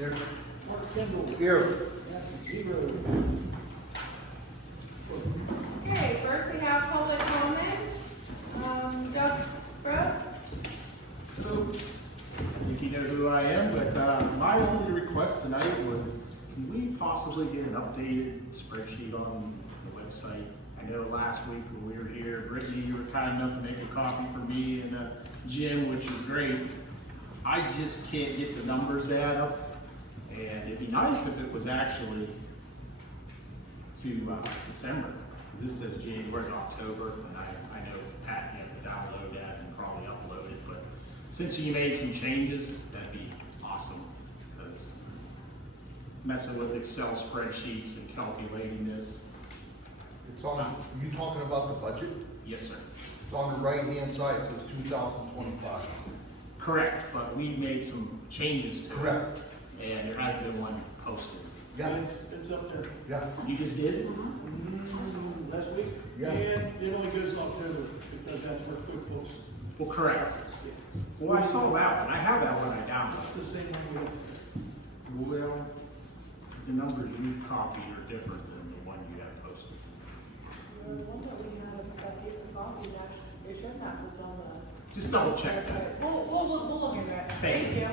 Here. Mark Kendall. Here. Yes, 0. Okay, first we have public comment. Doug Scruggs. Hello. I think you know who I am, but my only request tonight was, can we possibly get an updated spreadsheet on the website? I know last week when we were here, Brittany, you were kind enough to make a copy for me and Jim, which is great. I just can't get the numbers to add up, and it'd be nice if it was actually to December. This says January to October, and I know Pat had to download that and probably upload it, but since you made some changes, that'd be awesome, because messing with Excel spreadsheets and calculating this. It's on, you talking about the budget? Yes, sir. It's on the right-hand side, it says 2025. Correct, but we made some changes to it. Correct. And there hasn't been one posted. Yeah, It's up there. yeah, You just did it? Last week? Yeah. And it only goes to October, because that's where QuickBooks. Well, correct. Well, I saw that one. I have that one I It's downloaded. the same one we have. Well, the numbers you copied are different than the one you have posted. The one that we have, that paper copy, that it should not, it's on the. Just double check that. We'll look at that. Thank you.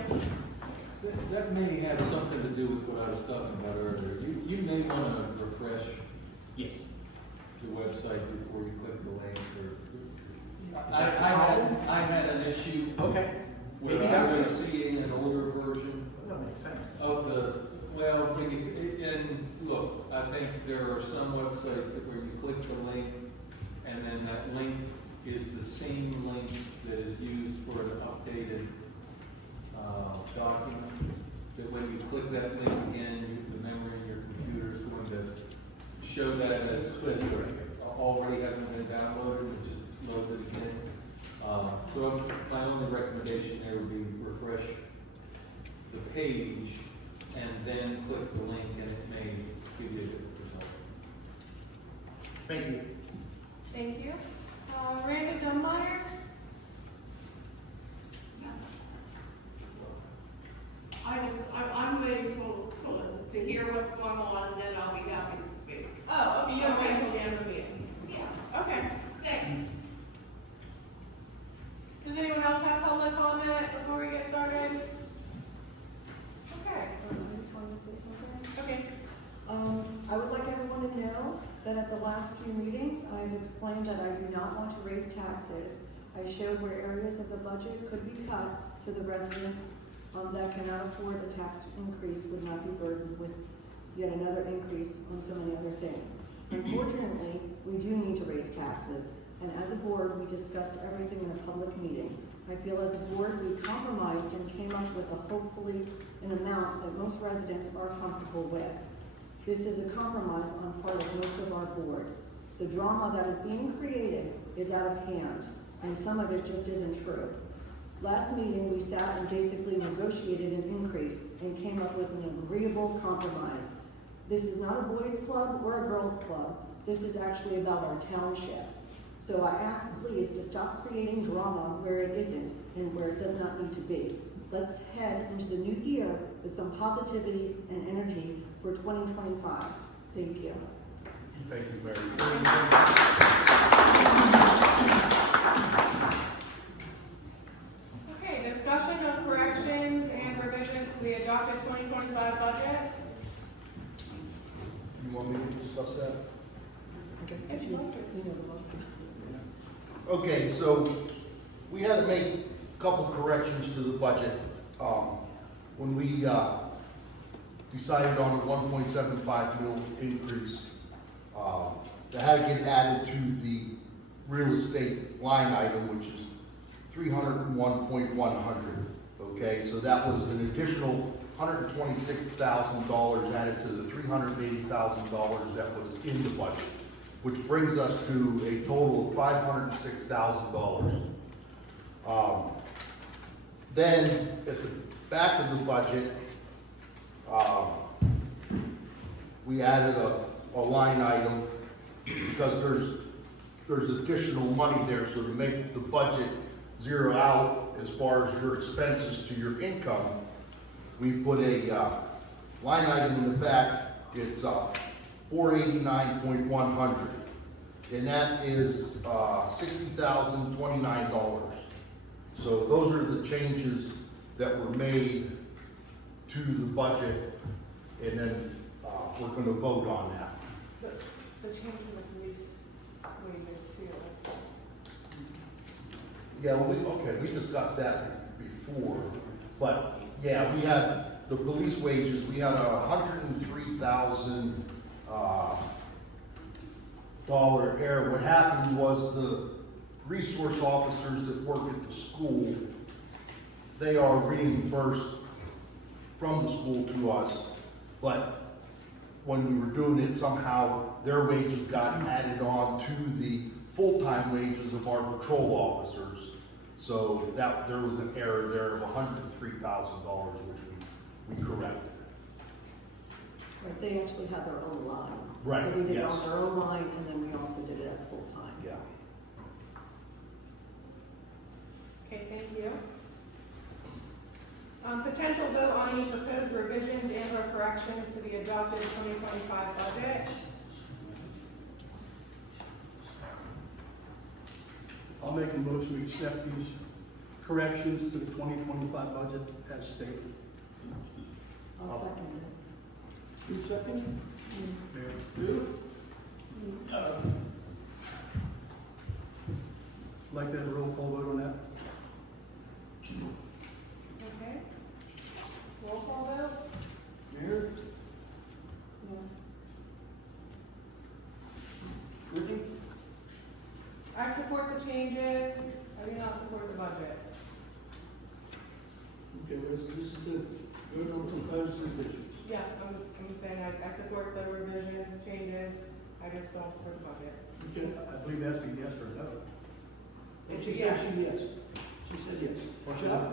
That may have something to do with what I was talking about earlier. You may want to refresh Yes. the website before you click the link or. Is that a problem? I had an issue Okay. where Maybe I that's was it. seeing an older version That makes sense. of the, well, and look, I think there are some websites that where you click the link and then that link is the same link that is used for an updated document. That when you click that link again, the memory in your computer is going to show that as already having been downloaded, it just loads it again. So my only recommendation there would be refresh the page and then click the link and it may give you a different result. Thank you. Thank you. Randall Dunmeyer. I'm waiting to hear what's going on, and then I'll be happy to speak. Oh, okay, you don't wait until the end of the meeting. Yeah, Okay. thanks. Does anyone else have public comment before we get started? Okay. I just wanted to say something. Okay. I would like everyone to know that at the last few meetings, I've explained that I do not want to raise taxes. I showed where areas of the budget could be cut to the residents that cannot afford a tax increase would not be burdened with yet another increase on so many other things. Unfortunately, we do need to raise taxes, and as a board, we discussed everything in a public meeting. I feel as a board, we compromised and came up with a hopefully an amount that most residents are comfortable with. This is a compromise on part of most of our board. The drama that is being created is out of hand, and some of it just isn't true. Last meeting, we sat and basically negotiated an increase and came up with an agreeable compromise. This is not a boys' club or a girls' club. This is actually about our township. So I ask please to stop creating drama where it isn't and where it does not need to be. Let's head into the new year with some positivity and energy for 2025. Thank you. thank you very much. Okay, discussion of corrections and revisions to the adopted 2025 budget. You want me to discuss that? I guess we should, you know, the most. Okay, so we had to make a couple corrections to the budget. When we decided on a 1.75 mil increase, that had to get added to the real estate line item, which is 301.100. Okay, so that was an additional $126,000 added to the $380,000 that was in the budget, which brings us to a total of $506,000. Then at the back of the budget, we added a line item because there's additional money there, so to make the budget zero out as far as your expenses to your income, we put a, line item in the back, it's, $489,100. And that is, $60,029. So those are the changes that were made to the budget, and then, we're gonna vote on that. The change in the police wages too. Yeah, well, we discussed that before, but, yeah, we had the police wages, we had $103,000, dollar error. What happened was the resource officers that work at the school, they are reimbursed from the school to us, but when we were doing it, somehow their wages got added on to the full-time wages of our patrol officers. So that, there was an error there of $103,000, which we corrected. Right, they actually have their own line. Right, So we did it yes. on their own line, and then we also did it as full-time. Yeah. Okay, thank you. Potential vote on any proposed revisions and or corrections to the adopted 2025 budget. I'll make a motion to accept these corrections to the 2025 budget as stated. I'll second it. Who's second? Mayor. Like that roll call vote on that? Okay. Roll call vote. Mayor? Yes. Brittany? I support the changes. I do not support the budget. Okay, this is the vote on proposed revisions. Yeah, I'm saying I support the revisions, changes. I just don't support the budget. Okay, I believe that's a yes or no. It's She a said yes. she yes. She said yes. Chuck?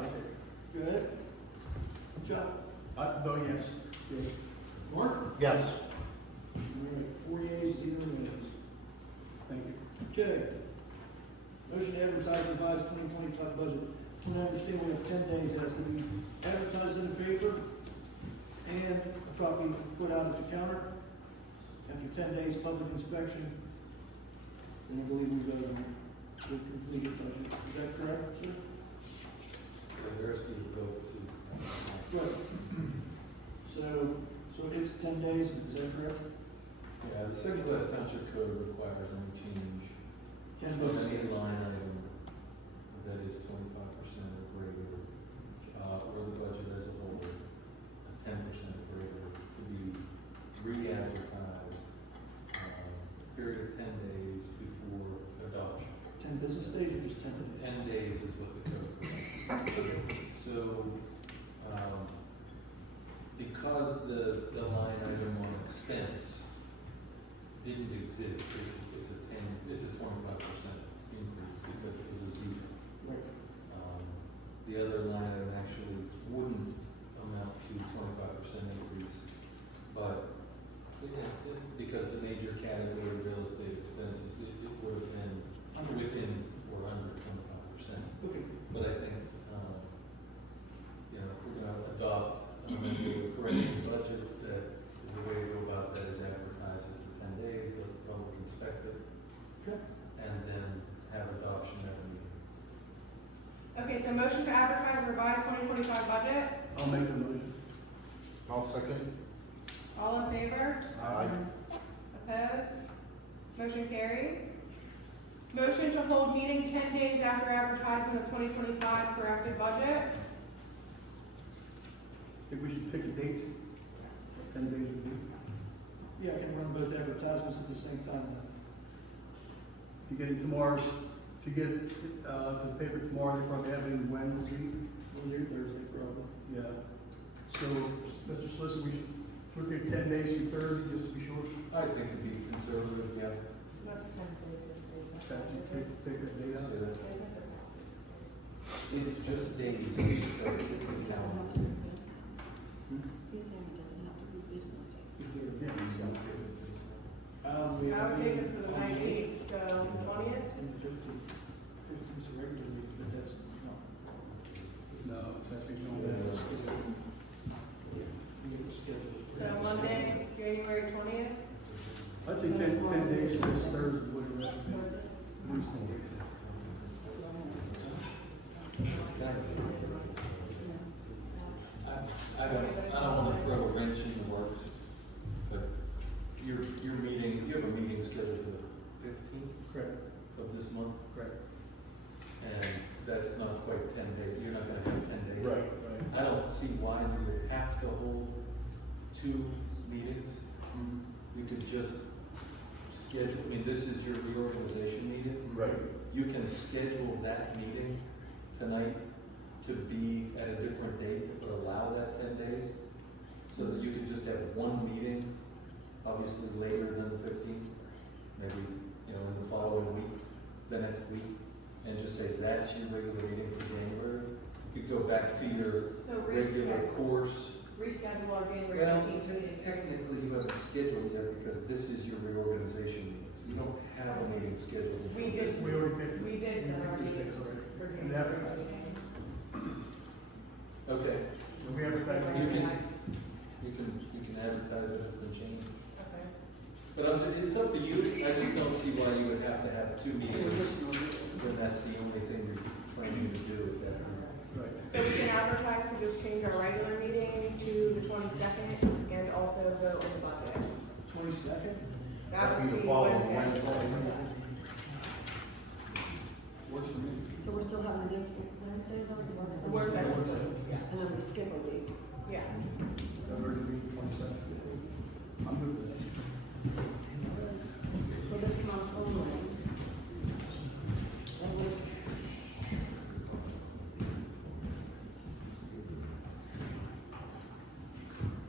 Good. Chuck? I vote yes. Okay. Mark? Yes. All right, 4 yeas, 0 nays. Thank you. Okay. Motion to advertise revised 2025 budget. I understand we have 10 days as to be advertised in the paper and a copy put out at the counter. After 10 days public inspection, then I believe we vote on the completed budget. Is that correct, sir? Yeah, the rest of the vote to. Right. So it's 10 days, is that correct? Yeah, the Second Class Township Code requires any change 10 of days. any line item that is 25% or greater, or the budget as a whole, 10% or greater, to be re-advertised, period of 10 days before adoption. 10 business days or just 10 days? 10 days is what the code requires. So, because the line item on expense didn't exist, it's a 25% increase because it was a zero. Right. The other line item actually wouldn't amount to 25% increase, but because the major category of real estate expenses, it would have been within or under 25%. Okay. But I think, if we're gonna adopt a correcting budget, that the way to go about that is advertise it for 10 days, let the public inspect it, Okay. and then have adoption at a meeting. Okay, so motion to advertise revised 2025 budget. I'll make the motion. I'll second. All in favor? Aye. Opposed? Motion carries. Motion to hold meeting 10 days after advertisement of 2025 corrected budget. Think we should pick a date? What 10 days would be? Yeah, I can run both advertisements at the same time. If you get it tomorrow's, if you get it to the paper tomorrow, they probably have it in Wednesday. Wednesday or Thursday, probably. Yeah. So, Mr. Solicitor, we should look at 10 days from Thursday, just to be sure. I think to be conservative, yeah. That's 10 days. Take that date out. Say that. It's just days, it's the calendar. He's saying it doesn't have to be business days. Is there a date? That would take us to the 19th, so 20th? And 15th. 15th's a regular week, but that's not. No, it's actually no. I'd say 10 days for this Thursday, whatever. I don't wanna throw a wrench in the works, but your meeting, you have a meeting scheduled for the 15th Correct. of this month, Correct. and that's not quite 10 days, you're not gonna have 10 days. Right. I don't see why you would have to hold 2 meetings. You could just schedule, I mean, this is your reorganization meeting. Right. You can schedule that meeting tonight to be at a different date that would allow that 10 days. So that you could just have one meeting, obviously later than the 15th, maybe, in the following week, the next week, and just say that's your regular meeting for January. You could go back to your So regular course. reschedule our January Well, 15th meeting. technically, you haven't scheduled yet because this is your reorganization meeting, so you don't have a meeting scheduled. We did, We already picked. we did set our meetings for And January. advertise. Okay, We advertise. you can advertise that it's been changed. Okay. But it's up to you, I just don't see why you would have to have 2 meetings when that's the only thing you're planning to do at that time. Right. So we can advertise to just change our regular meeting to the 22nd and also vote on the budget. 22nd? That That'd would be the be following Wednesday. Wednesday. Works for me. So we're still having this Wednesday, though, the work session? Work session, yeah. And then we skip a week. Yeah. I've already been 22nd. I'm good with that. So this month only.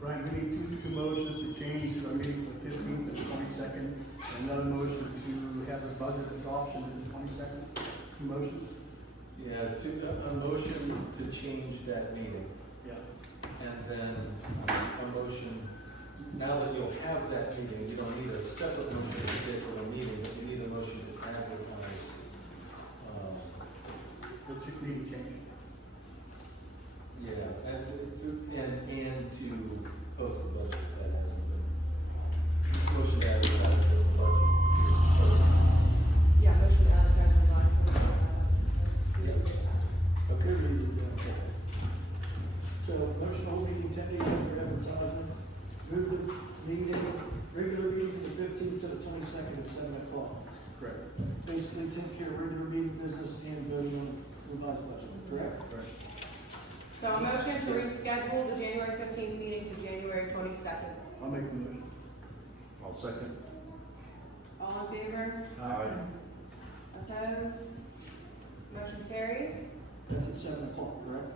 Brian, we need two motions to change our meeting from the 15th to the 22nd, and another motion to have a budget adoption on the 22nd. Two motions? Yeah, a motion to change that meeting, Yeah. and then a motion, now that you'll have that meeting, you don't need a separate motion to take for the meeting, but you need a motion to advertise. What's your meeting change? Yeah, and to post the budget if that hasn't been. Motion to advertise the budget is posted. Yeah, motion to advertise the budget. Okay. So, motion to hold meeting 10 days after advertisement, move the meeting, regular meeting from the 15th to the 22nd at 7 o'clock. Correct. Basically, take care of regular meeting business and voting on revised budget, correct? Correct. So a motion to reschedule the January 15th meeting to January 22nd. I'll make the motion. I'll second. All in favor? Aye. Opposed? Motion carries. That's at 7 o'clock, correct?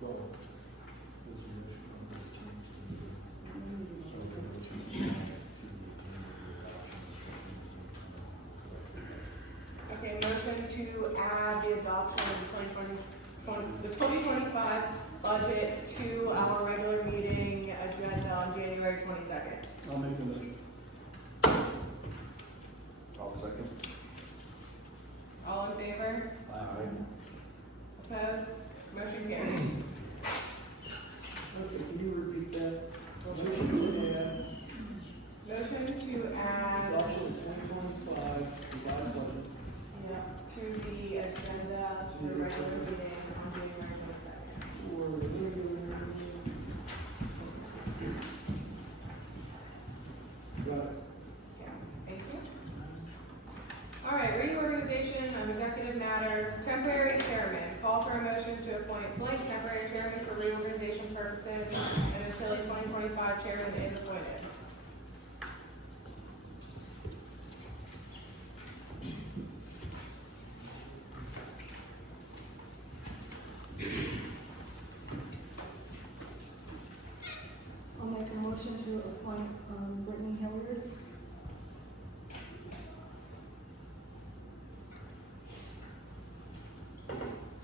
Well, was your motion on the change Okay, motion to add the adoption of the 2025 budget to our regular meeting agenda on January 22nd. I'll make the motion. I'll second. All in favor? Aye. Opposed? Motion carries. Okay, can you repeat that? Motion to add Motion to add, adoption of 2025 revised budget. yeah, to the agenda for the regular meeting on January 22nd. For regular. Got it. Yeah, thank you. All right, reorganization of executive matters, temporary chairman. Call for a motion to appoint blank temporary chairman for reorganization purposes and until a 2025 chairman is appointed. I'll make a motion to appoint, Brittany Hilliard.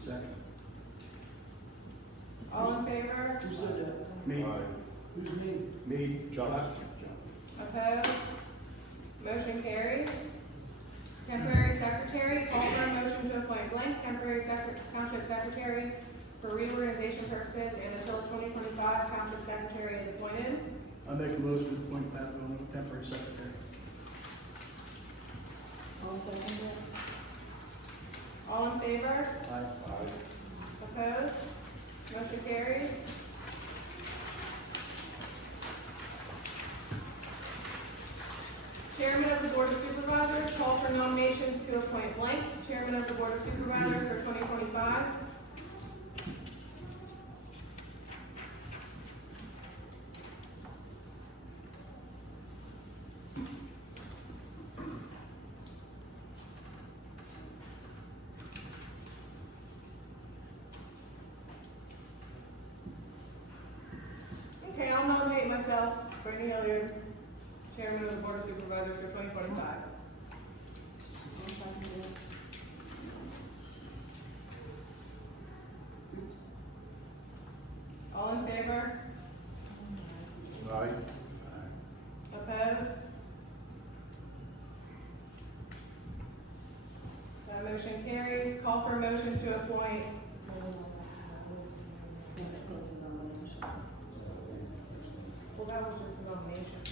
Second. All in favor? Who said that? Me. Aye. Who's me? Me. John. Opposed? Motion carries. Temporary secretary, call for a motion to appoint blank temporary township secretary for reorganization purposes and until 2025 township secretary is appointed. I make a motion to appoint Pat Boone, temporary secretary. I'll second it. All in favor? Aye. Opposed? Motion carries. Chairman of the Board of Supervisors, call for nominations to appoint blank Chairman of the Board of Supervisors for 2025. Okay, I'll nominate myself, Brittany Hilliard, Chairman of the Board of Supervisors for 2025. I'll second it. All in favor? Aye. Opposed? That motion carries. Call for a motion to appoint, well, that was just a nomination.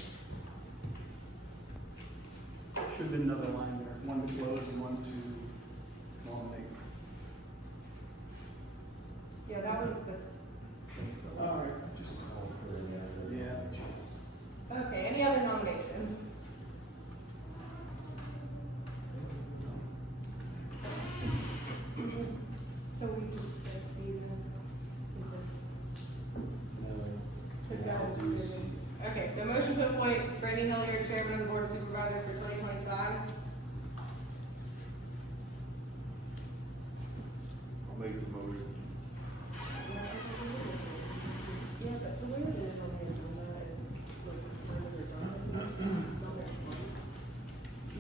Should have been another line there, one to close and one to nominate. Yeah, that was the, All right, just, yeah. okay, any other nominations? So we just see them. Okay, so motion to appoint Brittany Hilliard, Chairman of the Board of Supervisors for 2025. I'll make the motion. Yeah, but the way it is on the agenda is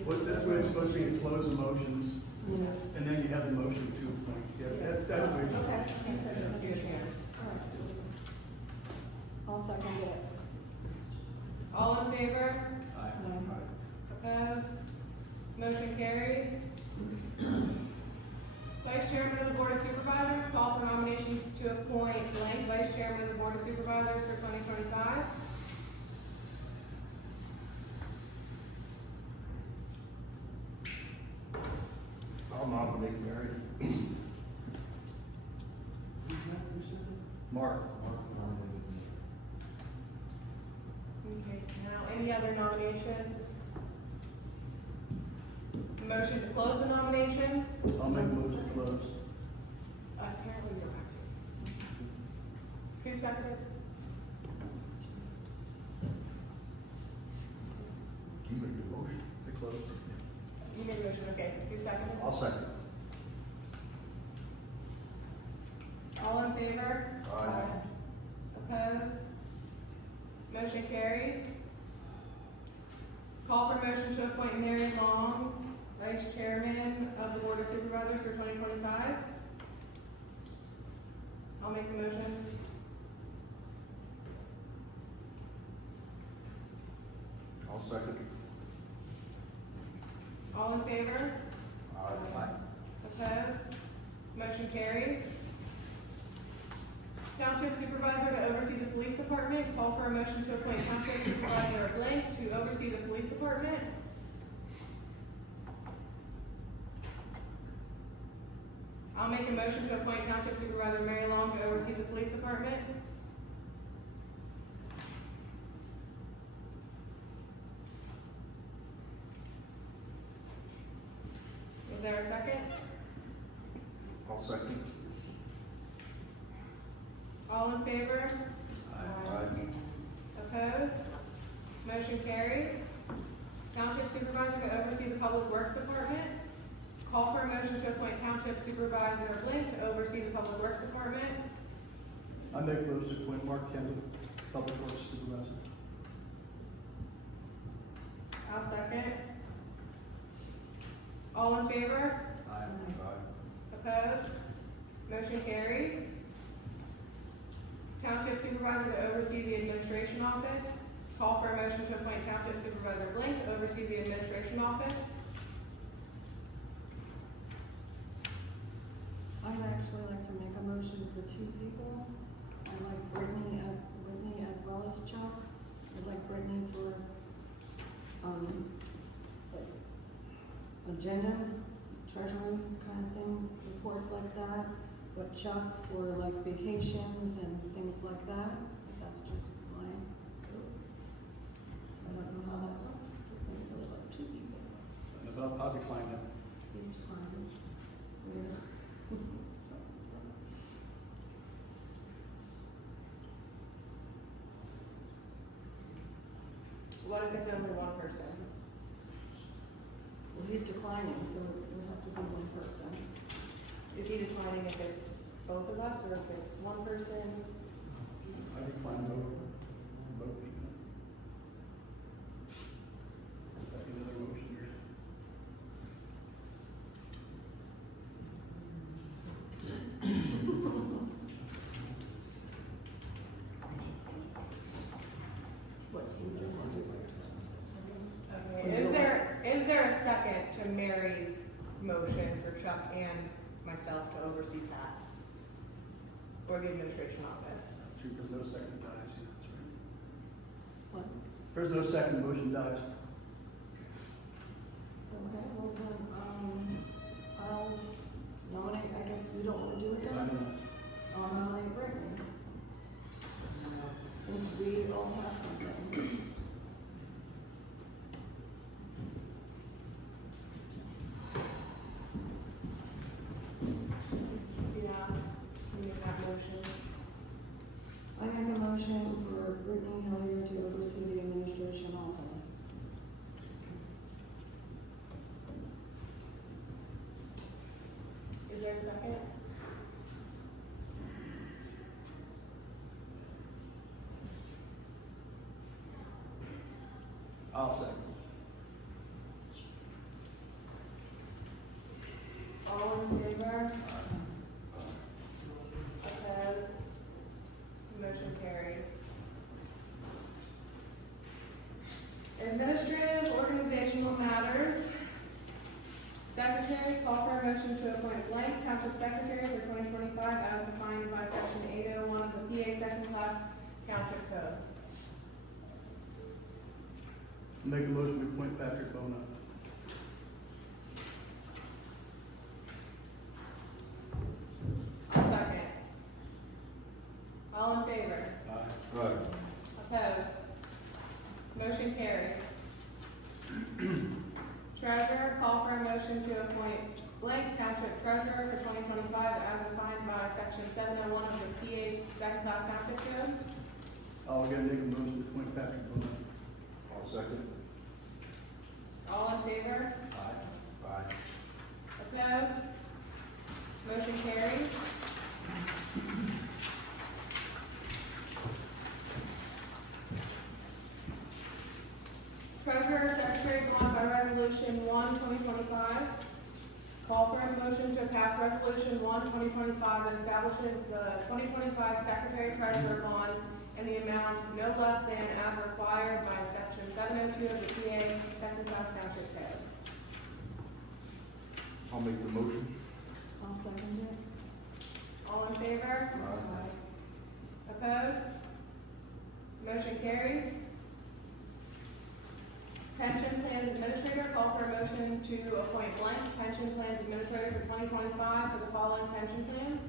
Well, that's what it's supposed to be, it flows of motions, Yeah. and then you have the motion to appoint. Yeah, that's what it is. Okay. I'll second it. All in favor? Aye. Opposed? Motion carries. Vice Chairman of the Board of Supervisors, call for nominations to appoint blank Vice Chairman of the Board of Supervisors for 2025. I'll nominate Mary. Mark. Okay, now, any other nominations? Motion to close the nominations? I'll make a motion to close. Apparently you're active. Who seconded? You make the motion. To close. You made a motion, okay. Who seconded? I'll second. All in favor? Aye. Opposed? Motion carries. Call for motion to appoint Mary Long, Vice Chairman of the Board of Supervisors for 2025. I'll make the motion. I'll second. All in favor? Aye. Opposed? Motion carries. Township Supervisor to oversee the Police Department. Call for a motion to appoint Township Supervisor blank to oversee the Police Department. I'll make a motion to appoint Township Supervisor Mary Long to oversee the Police Department. Is there a second? I'll second. All in favor? Aye. Opposed? Motion carries. Township Supervisor to oversee the Public Works Department. Call for a motion to appoint Township Supervisor Blink to oversee the Public Works Department. I make a motion to appoint Mark Kendall, Public Works Supervisor. I'll second. All in favor? Aye. Opposed? Motion carries. Township Supervisor to oversee the Administration Office. Call for a motion to appoint Township Supervisor Blink to oversee the administration office. I'd actually like to make a motion for two people. I'd like Brittany as well as Chuck. I'd like Brittany for, like, agenda, treasury kind of thing, reports like that. But Chuck for like vacations and things like that. That's just my, I don't know how that works, because they really like two people. I'll decline that. He's declining. Weird. What if it's only one person? Well, he's declining, so it would have to be one person. Is he declining if it's both of us, or if it's one person? I decline both people. Is that another motion? What, so we just want to do Okay, is there a second to Mary's motion for Chuck and myself to oversee Pat? Or the administration office? That's true, there's no second dies, yeah, that's right. What? There's no second, motion dies. Okay, well then, I'll nominate, I guess we don't want to do it I then? don't know. I'll nominate Brittany. Since we all have something. Yeah, we make that motion. I make a motion for Brittany Hillier to oversee the administration office. Is there a second? I'll second. All in favor? Opposed? Motion carries. Administrative organizational matters. Secretary, call for a motion to appoint blank Township Secretary for 2025 as defined by Section 801 of the PA Second Class Township Code. Make a motion to appoint Patrick Bona. Second. All in favor? Aye. Right. Opposed? Motion carries. Treasurer, call for a motion to appoint blank Township Treasurer for 2025 as defined by Section 701 of the PA Second Class Township Code. I'll again make a motion to appoint Patrick Bona. I'll second. All in favor? Aye. Aye. Opposed? Motion carries. Treasurer, Secretary, bond by Resolution 1, 2025. Call for a motion to pass Resolution 1, 2025 that establishes the 2025 Secretary Treasurer bond in the amount no less than as required by Section 702 of the PA Second Class Township Code. I'll make the motion. I'll second it. All in favor? Aye. Opposed? Motion carries. Pension Plans Administrator, call for a motion to appoint blank Pension Plans Administrator for 2025 for the following pension plans: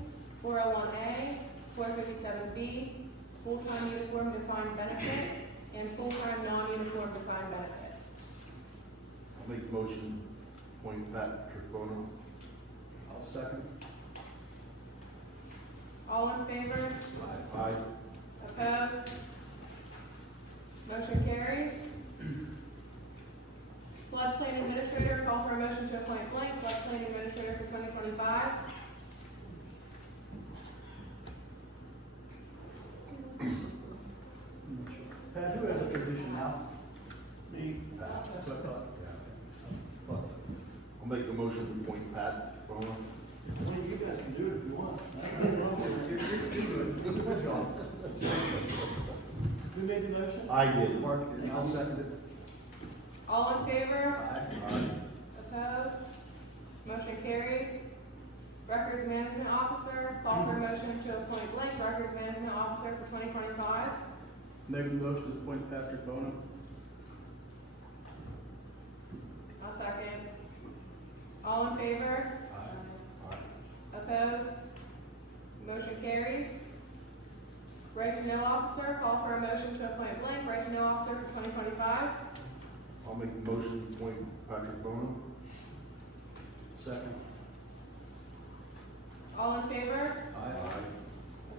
401A, 457B, full-time uniform defined benefit, and full-time non-uniform defined benefit. I'll make the motion, appoint Patrick Bono. I'll second. All in favor? Aye. Opposed? Motion carries. Floodplain Administrator, call for a motion to appoint blank Floodplain Administrator for 2025. Pat, who has a position now? Me. That's what I thought. Thought so. I'll make the motion to appoint Pat Bono. Well, you guys can do it if you want. Good job. made the motion? I did. Mark, and I'll second it. All in favor? Aye. Opposed? Motion carries. Records Management Officer, call for a motion to appoint blank Records Management Officer for 2025. Make the motion to appoint Patrick Bono. I'll second. All in favor? Opposed? Motion carries. Regimental Officer, call for a motion to appoint blank Regimental Officer for 2025. I'll make the motion to appoint Patrick Bono. Second. All in favor?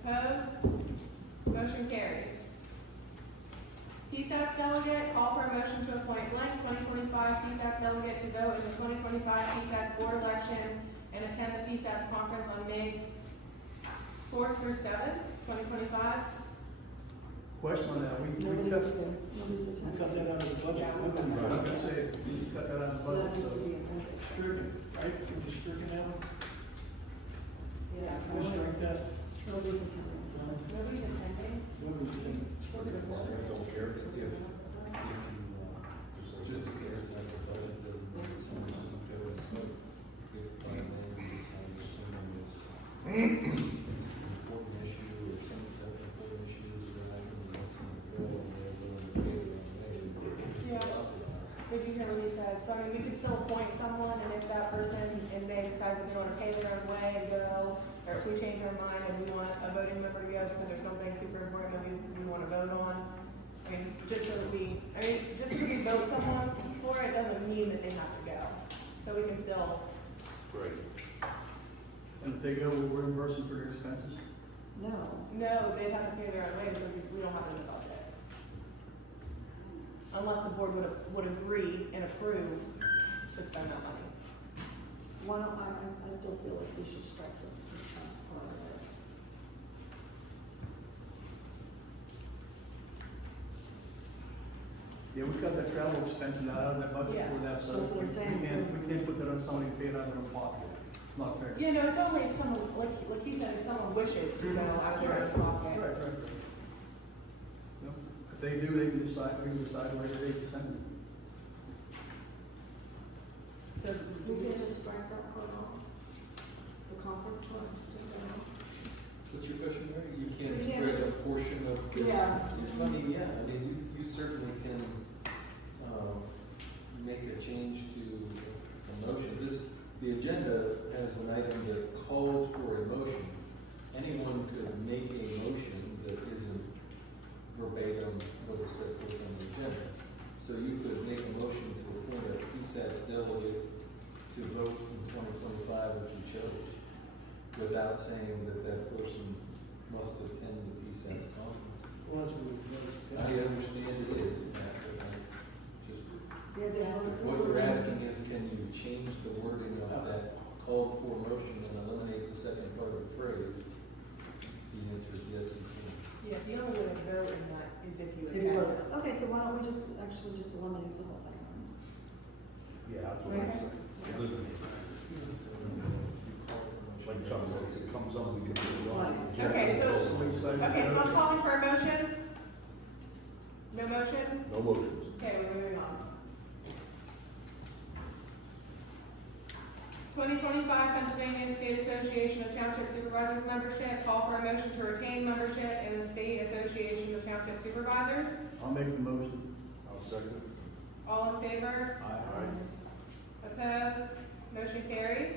Opposed? Motion carries. PSATS delegate, call for a motion to appoint blank 2025 PSATS delegate to vote in the 2025 PSATS board election and attend the PSATS conference on May 4th through 7th, 2025. Question on that, we Nobody's cut, here. Nobody's we attending. cut that out of the budget. Yeah, I'm gonna say, we cut that out of the So that budget, needs to so be amended. stricken, right? We're just stricken that one? Yeah. We'll strike that. Nobody's attending. Nobody's attending. Nobody's attending. Don't care if you, just in case it's not the budget, doesn't mean someone's gonna go and vote. If by then you decide that someone is, it's an important issue or some important issues or having want someone to go and they're willing to pay their way. Yeah. But you hear what he said, so I mean, we could still appoint someone, and if that person in May decides that they wanna pay their own way and go, or if we change our mind and we want a voting member to go because there's something super important that we wanna vote on, I mean, just so that just because we vote someone for it, doesn't mean that they have to go. So we can still, Great. And if they go, we reimburse them for their expenses? No. no, they'd have to pay their own way because we don't have it in the budget. Unless the board would agree and approve to spend that money. Why don't I still feel like we should strike the last part of it. Yeah, we cut that travel expense out of that budget Yeah, for that, so that's what I'm saying, we can't put that on somebody and pay it out of their pocket. It's not fair. Yeah, no, it's only if someone, like he said, if someone wishes to go out of their own pocket. Right. No, if they do, they can decide, we can decide where they send it. So, We can just strike that part off. The conference part, just take that off. What's your question, Mary? You can't We can't spread a just- portion of this? Yeah. I mean, yeah, I mean, you certainly can, make a change to a motion. The agenda has an item that calls for a motion. Anyone could make a motion that isn't verbatim what is set forth on the agenda. So you could make a motion to appoint a PSATS delegate to vote in 2025 if you chose, without saying that that person must attend the PSATS conference. Well, that's what we I understand it is, Matt, but I just, Yeah, they have. if what you're asking is, can you change the wording of that called for motion and eliminate the second part of the phrase? The answer is yes, you can. yeah, the only way to vote in that is if you If you attend. vote. Okay, so why don't we just eliminate the whole thing? Yeah, that's what I'm saying. Eliminate. Like Chuck said, if it comes up, we can do it on. Right. Okay, so do. I'm calling for a motion. No motion? No motions. Okay, we're moving on. 2025 Pennsylvania State Association of Township Supervisors membership, call for a motion to retain membership in the State Association of Township Supervisors. I'll make the motion. I'll second. All in favor? Aye. Opposed? Motion carries.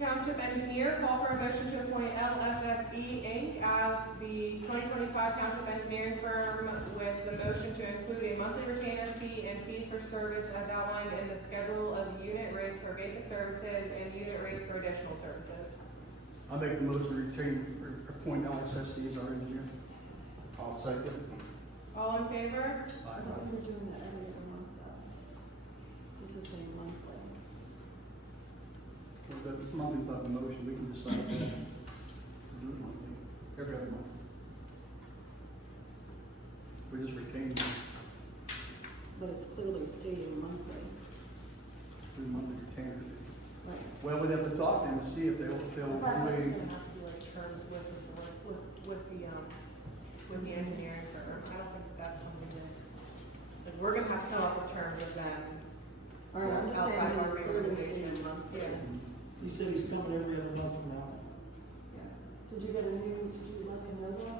Township Engineer, call for a motion to appoint LSSE Inc. as the 2025 Township Engineering Firm with the motion to include a monthly retainer fee and fees for service as outlined in the schedule of unit rates for basic services and unit rates for additional services. I'll make the motion to retain, or appoint LSSC as our engineer. I'll second. All in favor? I thought we were doing that every other month though. This is saying monthly. But this month is not a motion, we can decide to do it monthly, every other month. We just retain But it's clearly stating monthly. the monthly retainer fee. Right. Well, we'd have to talk to them to see if they'll But that's gonna agree. have to be like terms with the, with the engineering firm. we're gonna have to come up with terms with them. All right, I'm just saying Outside it's our clearly reorganization. stated monthly. Yeah. He said he's coming every other month from now. Yes. Did you let him know that?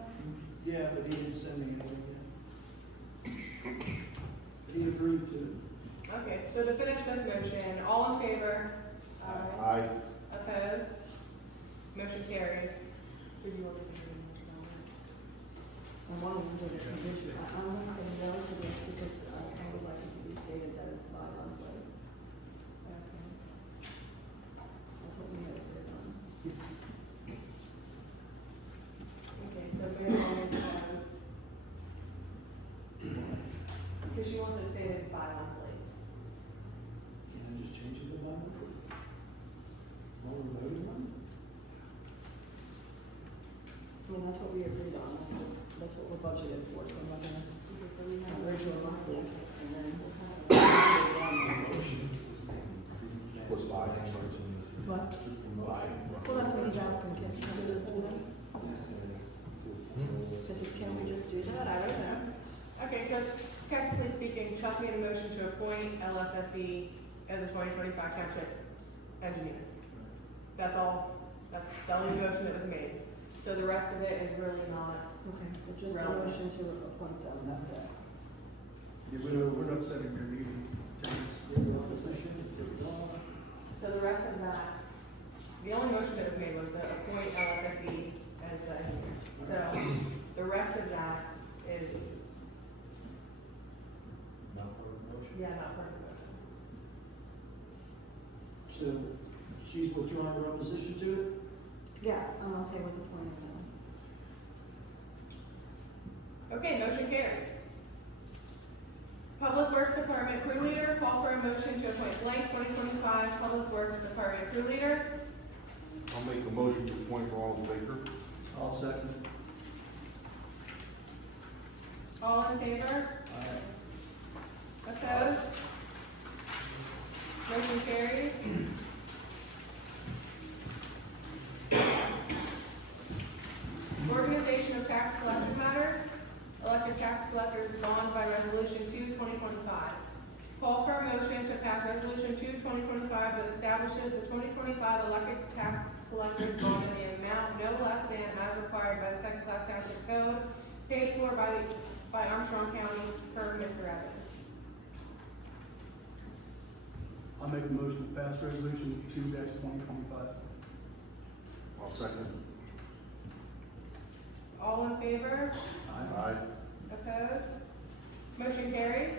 Yeah, but he didn't send me anything yet. He agreed to it. Okay, so to finish this motion, all in favor? Aye. Opposed? Motion carries. Did you want to say anything else I wanted to do the condition, I'm not saying no to this because I would like it to be stated that it's bi-monthly. about it? That's what we had agreed on. Okay, so Mayor Longman proposes. Because she wants it stated bi-monthly. Can I just change it to bi-monthly? While we're voting on it? I mean, that's what we agreed on, that's what we're budgeted for, so I'm not gonna, we're to a monthly, and then we'll kind of. What's live? What? Well, that's what he's asking, can we just do that? Can we just do that? I don't know. Okay, so technically speaking, Chuck made a motion to appoint LSSE as the 2025 Township engineer. That's all, that's the only motion that was made. So the rest of it is really not, Okay, so just a Relevant. motion to appoint them, that's it. We're not setting their meeting dates. Reorganization, so the rest of that, the only motion that was made was to appoint LSSE as the engineer. So the rest of that is, Not part of the motion. yeah, not part of the motion. So she's withdrawing her opposition to it? Yes, I'm okay with appointing them. Okay, motion carries. Public Works Department crew leader, call for a motion to appoint blank 2025 Public Works Department crew leader. I'll make a motion to appoint Ronald Baker. I'll second. All in favor? Opposed? Motion carries. Organization of tax collection matters. Elected tax collectors bond by resolution 2/2025. Call for a motion to pass resolution 2/2025 that establishes the 2025 elected tax collectors bond in the amount no less than as required by the second class township code, paid for by Armstrong County per Mr. Evans. I'll make a motion to pass resolution 2-2025. I'll second. All in favor? Aye. Opposed? Motion carries.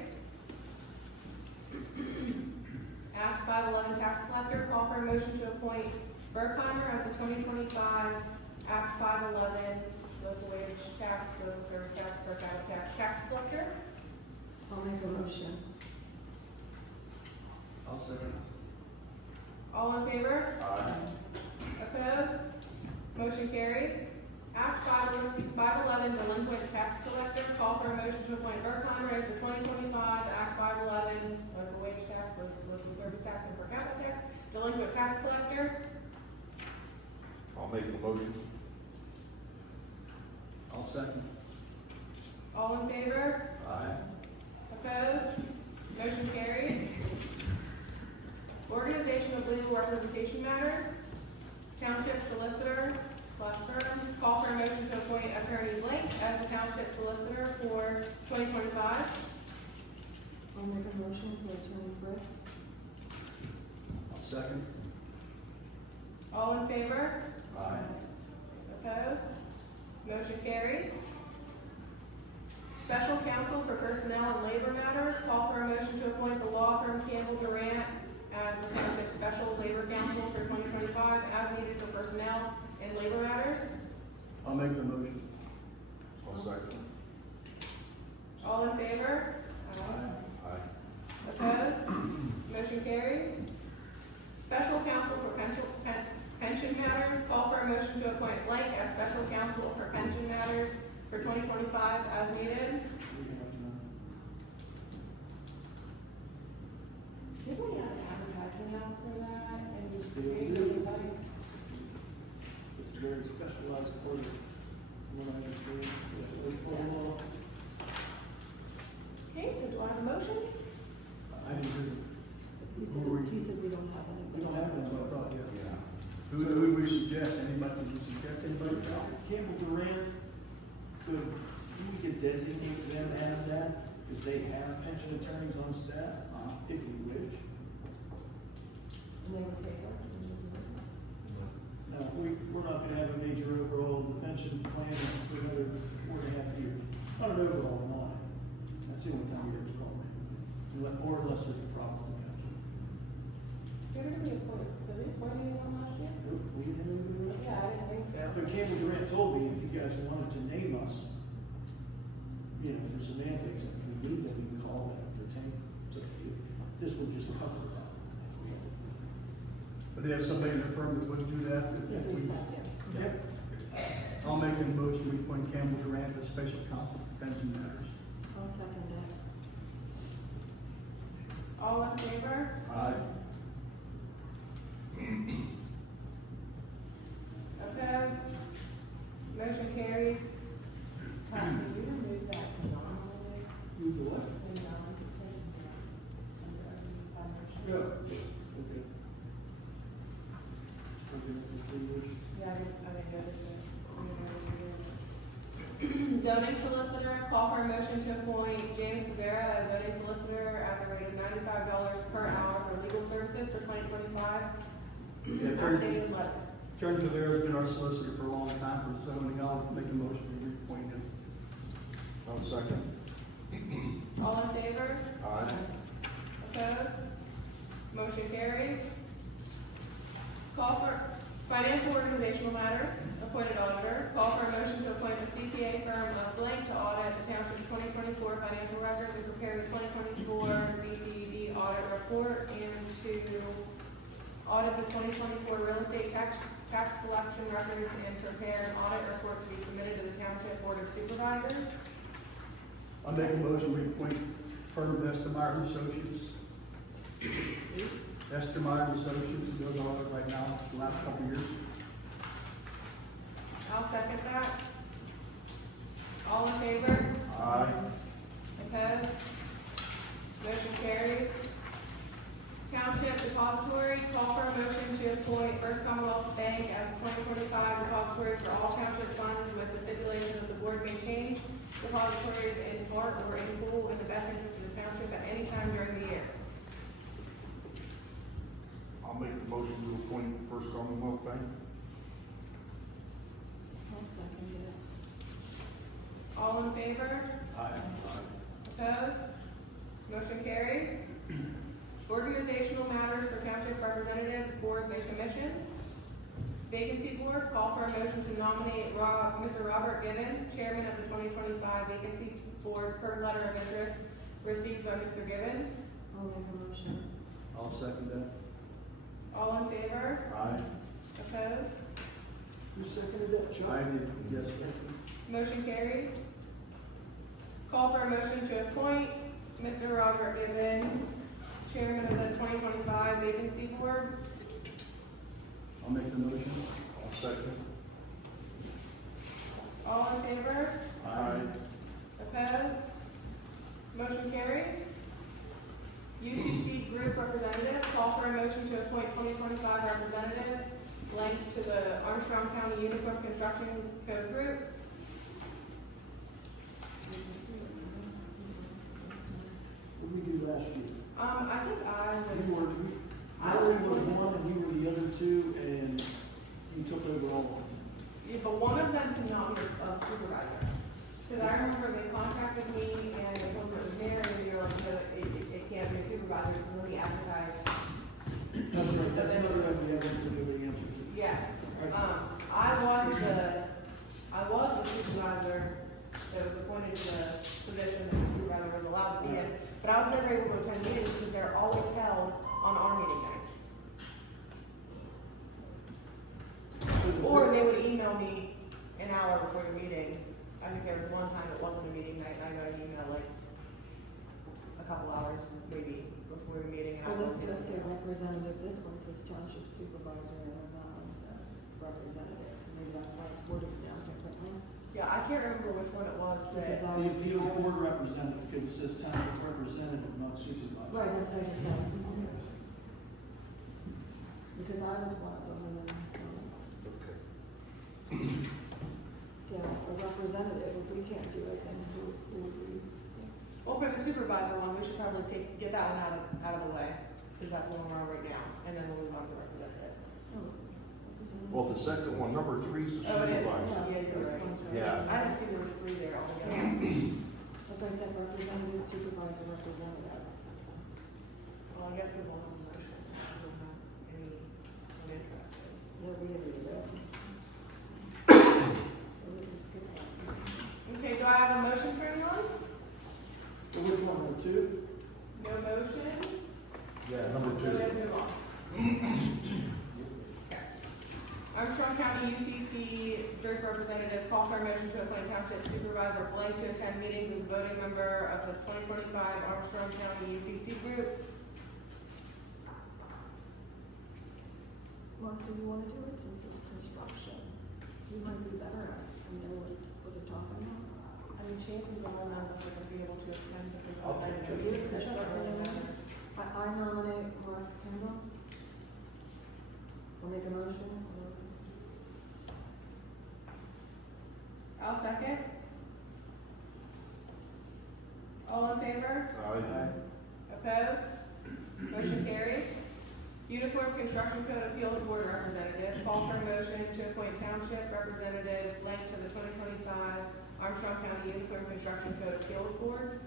Act 511 tax collector, call for a motion to appoint Berkheimer as the 2025 Act 511 local wage tax, local service tax, per capita tax collector. I'll make a motion. I'll second. All in favor? Aye. Opposed? Motion carries. Act 511 delinquent tax collector, call for a motion to appoint Berkheimer as the 2025 Act 511 local wage tax, local service tax, and per capita tax delinquent tax collector. I'll make the motion. I'll second. All in favor? Aye. Opposed? Motion carries. Organization of legal representation matters. Township solicitor / firm, call for a motion to appoint Attorney Blank as the township solicitor for 2025. I'll make a motion for Attorney Fritz. I'll second. All in favor? Aye. Opposed? Motion carries. Special counsel for personnel and labor matters, call for a motion to appoint the law firm Campbell Durant as the township special labor counsel for 2025 as needed for personnel and labor matters. I'll make the motion. I'll second. All in favor? Aye. Opposed? Motion carries. Special counsel for pension matters, call for a motion to appoint blank as special counsel for pension matters for 2025 as needed. Did we have advertising out for that and just create the lights? It's a very specialized order. From what I understand, especially for law. Okay, so do I have a motion? I didn't hear. He said we don't have any. We don't have That's one. what I thought, yeah. Who do we suggest? Anybody, can you suggest anybody? Campbell Durant, could we could designate them as that, because they have pension attorneys on staff, if you wish. And they would take us. And we would do it. No, we're not gonna have a major overhaul of the pension plan for another 4.5 years. Not an overhaul, on it. That's the only time you're gonna call me. Or unless there's a problem with the pension. Who did we appoint? Did we appoint anyone last year? Nope, we didn't even do that. Yeah, I didn't think so. But Campbell Durant told me if you guys wanted to name us, you know, for semantics, if we need them, we can call them, retain, it's up to you. This will just cover that. But they have somebody in their firm that would do that? Yes, we said, yes. Yep. I'll make a motion, we appoint Campbell Durant as special counsel for pension matters. I'll second it. All in favor? Aye. Opposed? Motion carries. Can you remove that non-related? You do what? The non-consent under our Yeah. motion? Okay. Yeah, I didn't notice it. Zoning solicitor, call for a motion to appoint James Rivera as zoning solicitor at the rate of $95 per hour for legal services for 2025. Yeah, As Attorney stated in letter. Rivera has been our solicitor for a long time, for zoning. I'll make a motion to reappoint him. I'll second. All in favor? Aye. Opposed? Motion carries. Call for financial organizational matters, appointed auditor. Call for a motion to appoint a CPA firm of blank to audit the township's 2024 financial records and prepare the 2024 DCD audit report and to audit the 2024 real estate tax collection records and prepare an audit report to be submitted to the township board of supervisors. I'll make a motion, we appoint firm of Meyer and Associates. Meyer and Associates, who does audit right now, the last couple of years. I'll second that. All in favor? Aye. Opposed? Motion carries. Township depository, call for a motion to appoint First Commonwealth Bank as the 2025 depository for all township funds with the stipulation that the board may change depositories in part or in full in the best interest of the township at any time during the year. I'll make the motion to appoint First Commonwealth Bank. I'll second it. All in favor? Aye. Opposed? Motion carries. Organizational matters for township representatives, boards, and commissions. Vacancy board, call for a motion to nominate Mr. Robert Gibbons, chairman of the 2025 vacancy board per letter of interest received by Mr. Gibbons. I'll make a motion. I'll second that. All in favor? Aye. Opposed? Who seconded that, Chuck? I did, yes. Motion carries. Call for a motion to appoint Mr. Robert Gibbons, chairman of the 2025 vacancy board. I'll make the motion. I'll second. All in favor? Aye. Opposed? Motion carries. UCC group representative, call for a motion to appoint 2025 representative linked to the Armstrong County Uniform Construction Code Group. What did we do last year? I think You were, Larry was one and you were the other two, and you took over all of them. Yeah, but one of them cannot be a supervisor. Because I remember they contacted me and they told me it was there, and they were like, no, it can't be a supervisor, so let me advertise. That's right, that's another one we haven't been able to answer to. Yes, I was the supervisor that was appointed to the position that the supervisor was allowed to be in, but I was never able to attend meetings because they're always held on our meeting nights. Or they would email me an hour before the meeting. I think there was one time it wasn't a meeting night, and I got an email like a couple hours maybe before the meeting, and I Well, this wasn't. does say representative, this one says township supervisor, and that one says representative, so maybe that's why it's worded down differently. Yeah, I can't remember which one it was that, Because If he was board representative, because it says township representative, not supervisor. Right, that's what I just said. Because I was one of them, and then, Okay. so a representative, if we can't do it, then who would we? well, for the supervisor one, we should probably get that one out of the way, because that's the one we're on right now, and then we'll move on to representative. Oh, Well, the second one, number 3 is the Oh, it is, supervisor. yeah, you're right. Yeah. I didn't see there was 3 there altogether. That's why I said representative, supervisor, representative. Well, I guess we won't have a motion, we don't have anyone interested. No, we didn't do that. So we can skip that. Okay, do I have a motion for anyone? So which one, number 2? No motion? Yeah, number Go ahead 2. and move on. Armstrong County UCC District Representative, call for a motion to appoint Township Supervisor Blank to attend meetings as a voting member of the 2025 Armstrong County UCC Group. Mark, do you wanna do it since it's construction? You might be better at, I know what you're talking about. I mean, chances are none of us are gonna be able to attend because I'll of take the it. meetings, it doesn't really matter. I nominate Mark Kendall. I'll make a motion. I'll second. All in favor? Aye. Opposed? Motion carries. Uniform Construction Code Appeals Board Representative, call for a motion to appoint Township Representative Blank to the 2025 Armstrong County Uniform Construction Code Appeals Board.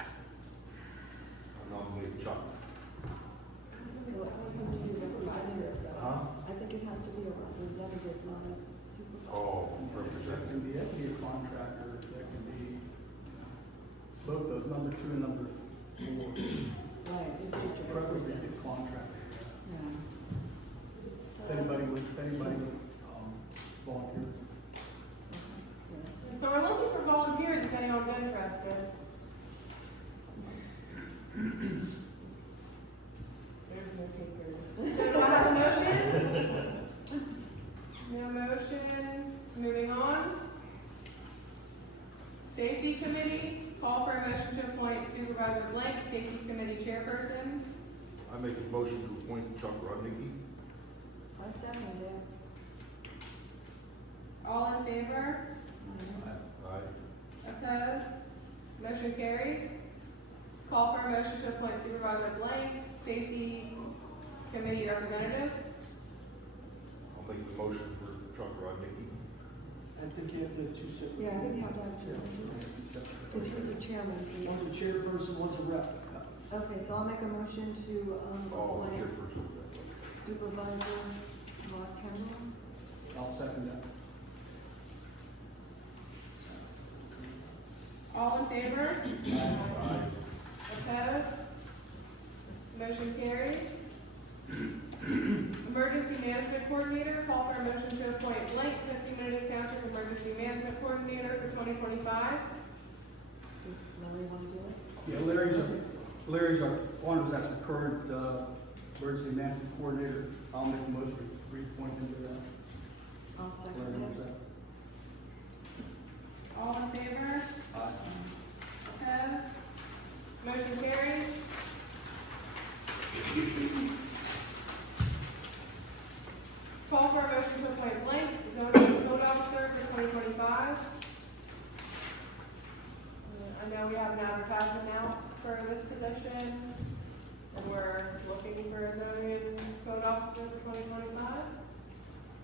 I nominate Chuck. Well, it has to be a representative, though. Huh? I think it has to be a representative, not a supervisor. Oh, That representative. can be a contractor, that can be, both those, number 2 and number 4. Right, it's just a Preferably representative. a contractor. Yeah. If anybody would volunteer. Yeah. So we're looking for volunteers if anyone's interested. There's no takers. So do I have a motion? No motion. Moving on. Safety Committee, call for a motion to appoint Supervisor Blank, Safety Committee Chairperson. I make a motion to appoint Chuck Rudnicki. I second it. All in favor? Aye. Opposed? Motion carries. Call for a motion to appoint Supervisor Blank, Safety Committee Representative. I'll make the motion for Chuck Rudnicki. I think you have to have 2 separate. Yeah, I think you have to have two. Because he's the chairman, so. One's a chairperson, one's a rep. Okay, so I'll make a motion to, Oh, appoint chairperson. Supervisor Mark Kendall. I'll second that. All in favor? Aye. Opposed? Motion carries. Emergency Management Coordinator, call for a motion to appoint Blank, Kiski Township Emergency Management Coordinator for 2025. Does Larry want to do it? Yeah, Larry's our, one of that's the current, emergency management coordinator. I'll make a motion to reappoint him to that. I'll Larry second knows it. that. All in favor? Aye. Opposed? Motion carries. Call for a motion to appoint Blank, zoning code officer for 2025. I know we have an advertisement out for this position, and we're looking for a zoning code officer for 2025.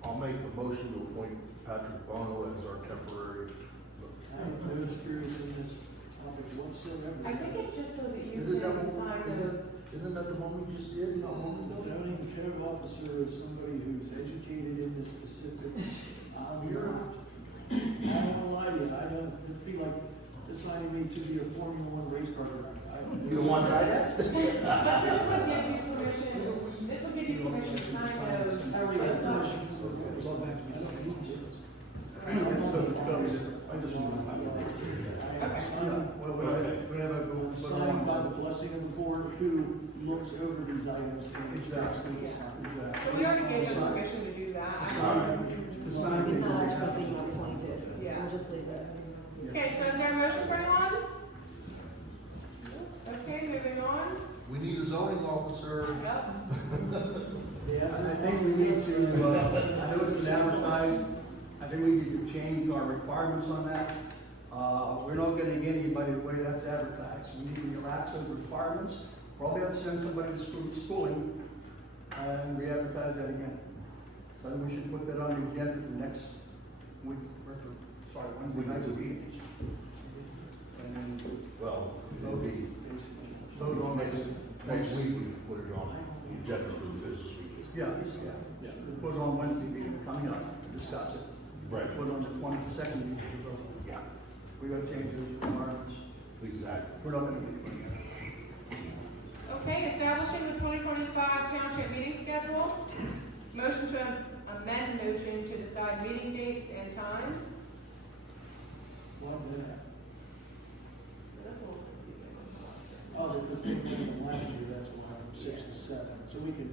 I'll make a motion to appoint Patrick Bono as our temporary. I have no experience in this topic whatsoever. I think it's just so that you Isn't that can what- sign those. Isn't that the one we just did? Zoning code officer is somebody who's educated in the specifics. I'm not. I don't wanna lie to you, I don't, it'd be like assigning me to be a Formula One race car driver. You don't want to try that? This would give you permission, this would give you permission to sign those. I just want to. Okay. Well, we have a, Signed by the blessing of the board, who looks over these items. and Exactly. decides. So we already gave them permission to do that. The sign He's thing not is actually being exactly- appointed. Yeah. We'll just leave it. Okay, so is there a motion for anyone? Okay, moving on. We need a zoning officer. Yep. Yeah, I think we need to, I know it's been advertised, I think we need to change our requirements on that. We're not getting anybody the way that's advertised. We need to relax those requirements. Probably have to send somebody to schooling and re-advertise that again. So I think we should put that on the agenda for next week, or for, Wednesday night's meetings. And then Well, it'll be, vote on it. next week, we put it on the agenda for the business week. Yeah. We'll put it on Wednesday meeting coming up, discuss it. Right. Put it on the 22nd meeting. to vote. Yeah, We gotta change those requirements. exactly. We're not gonna get anybody. Okay, establishing the 2025 Township meeting schedule. Motion to amend motion to decide meeting dates and times. Well, yeah. That's a little confusing. Oh, because we did them last year, that's why from 6 to 7, so we can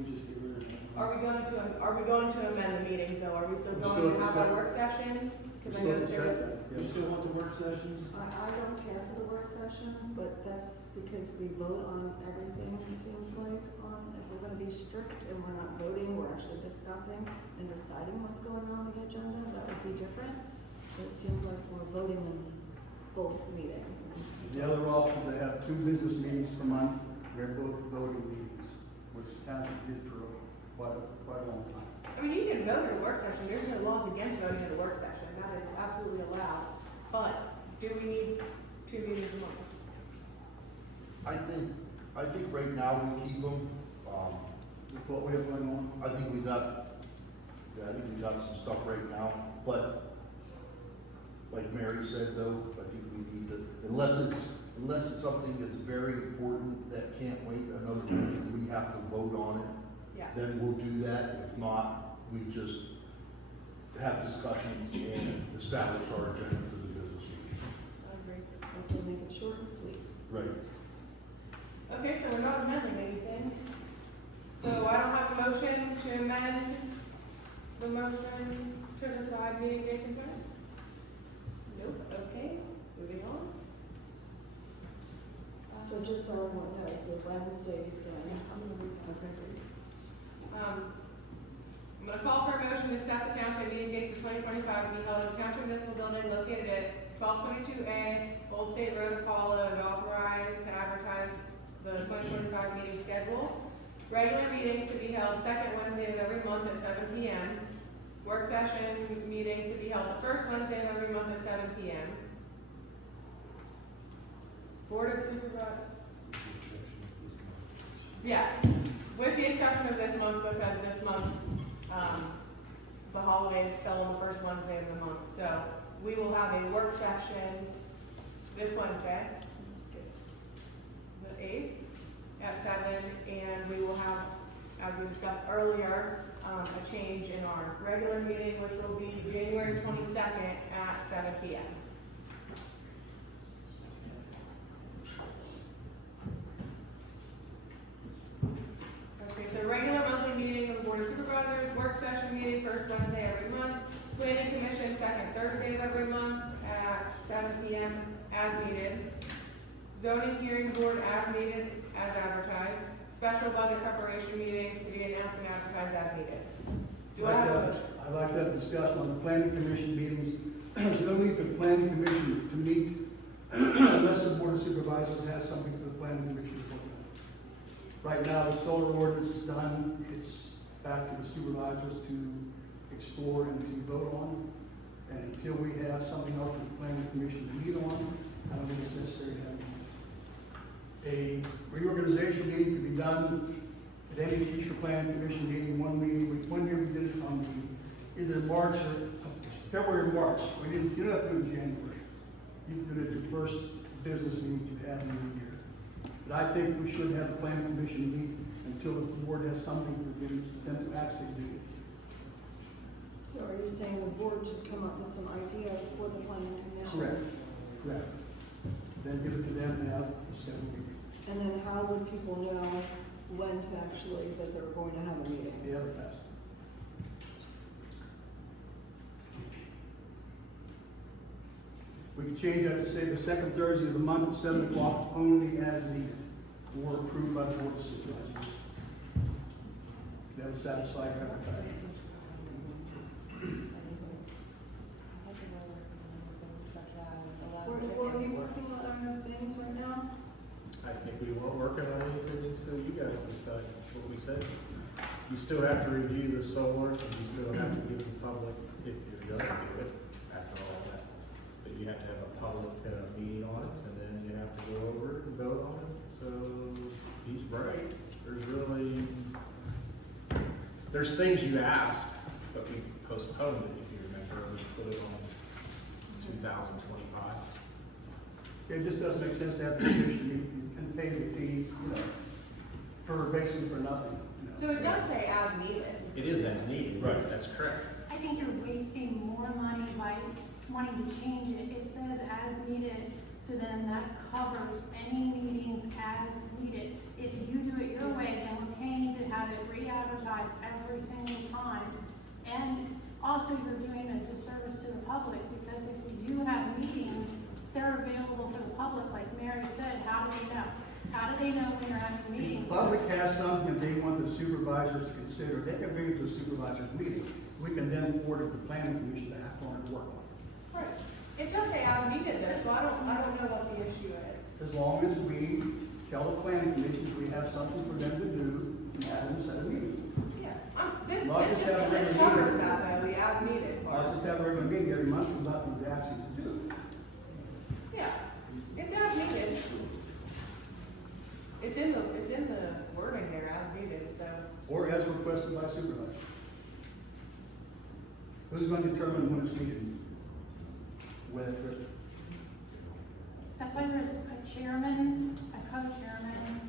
we just get rid of that? Are we going to amend the meetings though? Are we still We going still to have have to our set- work sessions? We Because I still know have to that there set was, that, You yes. still want the work sessions? I don't care for the work sessions, but that's because we vote on everything, it seems like, if we're gonna be strict and we're not voting, we're actually discussing and deciding what's going on the agenda, that would be different. But it seems like we're voting in both meetings. The other option, they have 2 business meetings per month, they're both voting meetings, which the township did for quite a long time. I mean, you can vote at a work session. There's no laws against voting at a work session. That is absolutely allowed. But do we need 2 meetings a month? I think right now we keep them, With what we have going on. I think we got some stuff right now, but like Mary said though, I think we need to, unless it's something that's very important that can't wait another week and we have to vote on it, Yeah. then we'll do that. If not, we just have discussions and establish our agenda for the business week. I agree. Hopefully make it short and sweet. Right. Okay, so we're not amending anything. So I don't have a motion to amend the motion to decide meeting dates and times? Nope, okay, moving on. So just so everyone knows, so Wednesdays then, okay, great. I'm gonna call for a motion to set the township meeting dates for 2025 to be held at the Township Municipal Building located at 1222A Old State Road, Apollo, and authorize to advertise the 2025 meeting schedule. Regular meetings to be held second Wednesday of every month at 7 p.m. Work session meetings to be held the first Wednesday of every month at 7 p.m. Board of Supervisors. Yes, with the exception of this month, because this month, the holiday fell on the first Wednesday of the month. So we will have a work session this Wednesday, That's good. the 8th, at 7, and we will have, as we discussed earlier, a change in our regular meeting, which will be January 22nd at 7 p.m. Okay, so regular monthly meeting of the Board of Supervisors, work session meeting first Wednesday every month, planning commission second Thursday of every month at 7 p.m. as needed, zoning hearing board as needed, as advertised, special budget preparation meetings to be announced and advertised as needed. Do I have a motion? I'd like to have discussion on the planning commission meetings. There's no need for the planning commission to meet unless the board of supervisors has something for the planning commission to look at. Right now, the solar ordinance is done. It's back to the supervisors to explore and to vote on. And until we have something else for the planning commission to meet on, I don't think it's necessary to have a reorganization meeting to be done at any future planning commission meeting, one year we did it on either March or February or March. You don't have to do it in January. You can do it at the first business meeting you have in the year. But I think we should have the planning commission meet until the board has something for them to actually do. So are you saying the board should come up with some ideas for the planning commission? Correct. Then give it to them to have the scheduled meeting. And then how would people know when to actually, that they're going to have a meeting? Be advertised. We can change that to say the second Thursday of the month at 7 o'clock only as needed, or approved by the board of supervisors. That would satisfy your advertising. Were you working on other things right now? I think we weren't working on anything until you guys decided what we said. You still have to review the solar, and you still have to give the public, if you're gonna do it, after all that. But you have to have a public, meeting on it, and then you have to go over it and vote on it. So, he's right, there's things you asked, but we postponed it, if you remember, we put it on 2025. It just doesn't make sense to have the commission meet and pay the fee, for basically for nothing. So it does say as needed. It is as needed. Right. That's correct. I think you're wasting more money by wanting to change it. It says as needed, so then that covers any meetings as needed. If you do it your way, then we're paying to have it re-advertised every single time. And also you're doing a disservice to the public, because if we do have meetings, they're available for the public. Like Mary said, how do they know? How do they know when you're having If meetings? the public has something that they want the supervisors to consider, they can bring it to a supervisor's meeting. We can then forward it to the planning commission to act on it and work on it. Right. It does say as needed though, so I don't know what the issue is. As long as we tell the planning commission we have something for them to do, and have them set a meeting. Yeah. This Not just have a regular covers meeting. that though, the as needed part. I'll just have a regular meeting every month with nothing to actually to do. Yeah, it's as needed. It's in the wording there, as needed, so. Or as requested by supervisor. Who's going to determine when it's needed? Whether That's why there's a chairman, a co-chairman,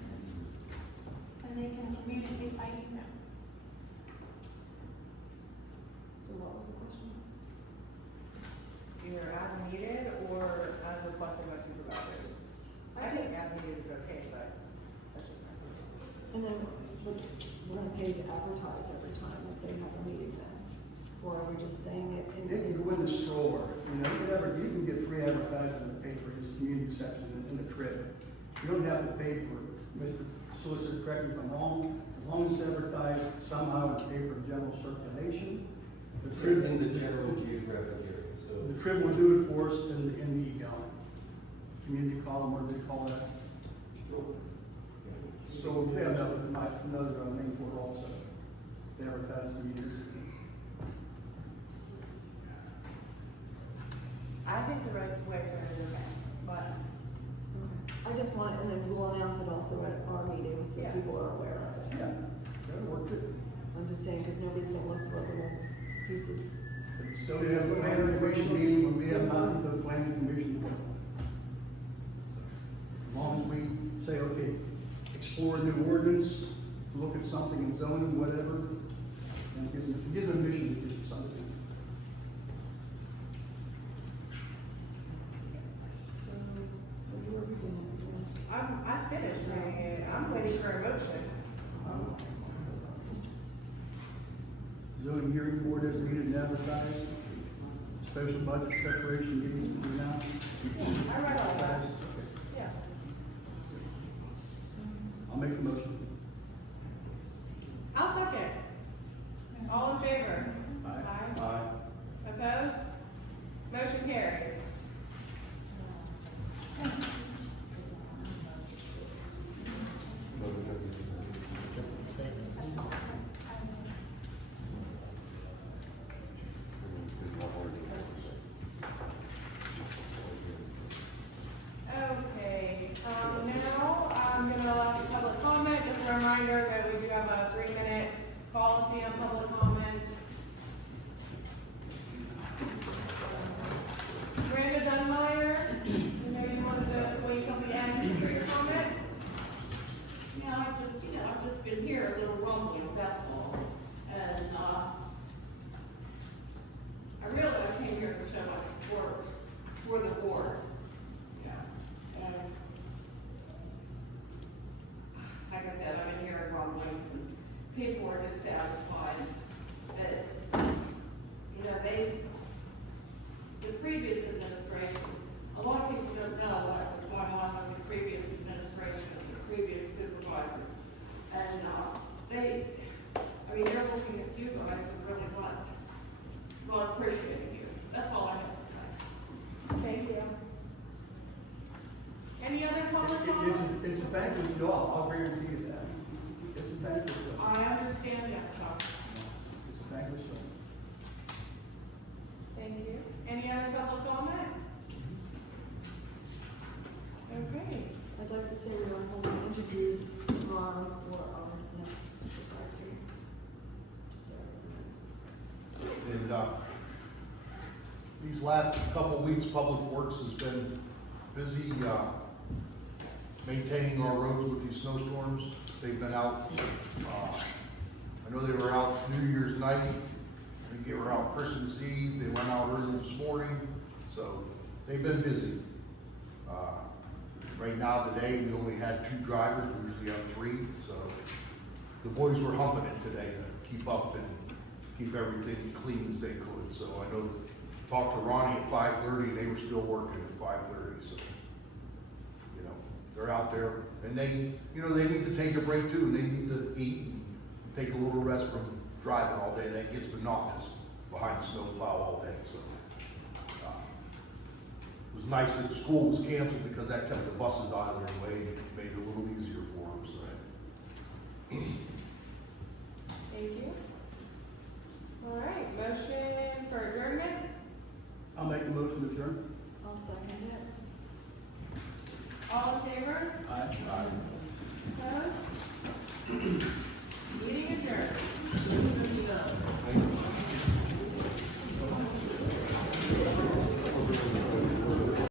and they can communicate by email. So what was the question? Either as needed or as requested by supervisors. I think as needed is okay, but that's just my opinion. And then, we're gonna pay to advertise every time that they have a meeting then? Or are we just saying it in? it can go in the store, you can get free advertising in the paper, in this community section, in the trib. You don't have to pay for it. Mr. Solicitor, correct me if I'm wrong, as long as it's advertised somehow in the paper of general circulation, the trib. In the general geographic area, so. The trib will do it for us in the community column, what do they call that? So we have another name for it also, to advertise the meetings. I think the right way to it is okay, but I just want it, and then we'll announce it also at our meetings, so Yeah. people are aware of it. Yeah, that'll work too. I'm just saying, because nobody's gonna look for a little piece of, So we have a planning commission meeting, when we have nothing for the planning commission to work on. As long as we say, okay, explore a new ordinance, look at something in zoning, whatever, and it gives them a mission, it gives them something. so, what were we doing? I finished reading it. I'm waiting for a motion. Zoning hearing board is needed and advertised, special budget preparation meetings to be announced. I read all that. Okay. Yeah. I'll make the motion. I'll second. All in favor? Aye. Aye. Opposed? Motion carries. Okay, now I'm gonna allow public comment. Just a reminder that we do have a 3-minute policy on public comment. Brenda Dunmeyer, you maybe wanted to wait till the end for your comment? Yeah, I've just been here, little rumblings, that's all. And, I came here to show my support for the board. Yeah. And thankless job, I'll guarantee you that. It's a thankless job. I understand that, Chuck. It's a thankless job. Thank you. Any other public comment? Okay. I'd like to say we are holding interviews tomorrow for our next supervisor. Just so everyone knows. And, these last couple weeks, Public Works has been busy, maintaining our roads with these snowstorms. They've been out, I know they were out New Year's night, I think they were out Christmas Eve, they went out early this morning, so they've been busy. Right now, today, we only had 2 drivers, we usually have 3, so the boys were humping it today to keep up and keep everything clean as they could. So I know, talked to Ronnie at 5:30, and they were still working at 5:30, so, you know, they're out there, and they, you know, they need to take a break too, they need to eat, and take a little rest from driving all day, that gets monotonous behind the snowplow all day, so. It was nice that school was canceled because that kept the buses out of their way and made it a little easier for them, so. Thank you. All right, motion for adjournment? I'll make a motion to adjourn. I'll second it. All in favor? Aye. Opposed?